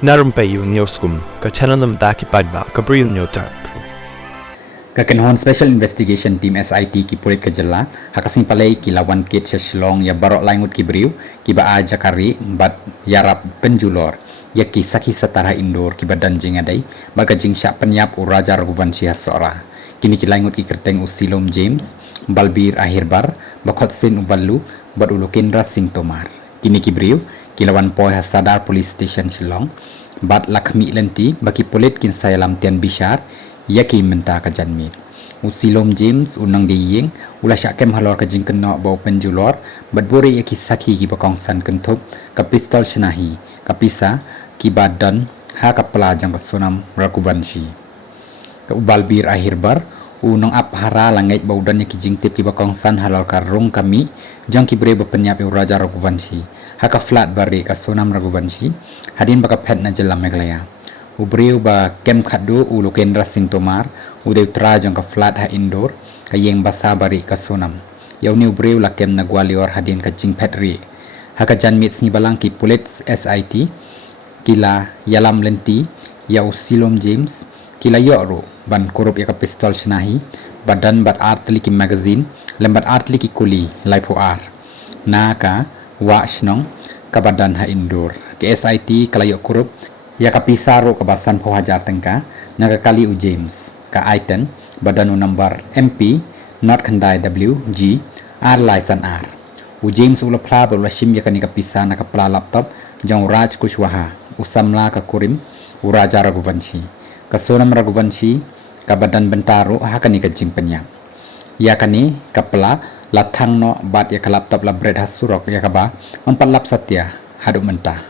Na Rympei U ka channel ki paidbah ka Bri U Hynñiewtrep. Kakenhon Special Investigation Team SIT ki pulit ke jela hakasing palai ki lawan kit Shilong ya baroh ngut ki Bri U ki ba aja kari bat yarap penjulor ya ki saki setara Indore ki badan jing adai baga jing syak penyap u raja raguvan sia sora kini ki ngut ki kyrteng usilom James balbir akhir bar bakot sin uballu bat ulukendra sing tomar kini ki Bri U ki lawan poi hasadar police station Shilong bat lakmi lenti baki pulit kin sayalam tian bishar iaki menta ka janmit usilom James unang diyeng ula syakem halor ka jing kena bau penjulor bat buhrieh iaki saki ki bakongsan kentup ka pistol shenahi ka pisa ki badan ha ka pelajang ka sonam rakubanshi ka ubalbir akhir bar unang aphara langait baudan ki jing tip ki bakongsan halor ka rong kami jong ki buhrieh bapenyap raja rakubanshi ha ka flat bari ka sonam rakubanshi hadin baka phet na jelam meglaya Bri U ba kem khadu u lokendra sing tomar u deutra jong ka flat ha Indore ka yeng basa bari ka sonam yaw ni Bri U la kem na gwalior hadin ka jing phetri ha ka janmit sngi balang ki pulit SIT kila yalam lenti ya usilom James kila yoro ban korup ya ka pistol shenahi badan bat artli ki magazine lembat artli ki kuli laipo ar na ka wa shnong ka badan ha Indore ki SIT kala yo korup ya ka pisaro ka basan po hajar tengka naga kali u James ka item badan u number MP not khandai WG R license R u James ula phla ba ula shim ya kani ka pisa na ka pla laptop jong raj kushwaha usamla ka kurim u raja raguvanshi ka sonam raguvanshi ka badan bentaro ha kani ka jingpenya ya kani ka pla lathang no bat ya ka laptop la bread hasurok ya ka ba empat lap satya hadu mentah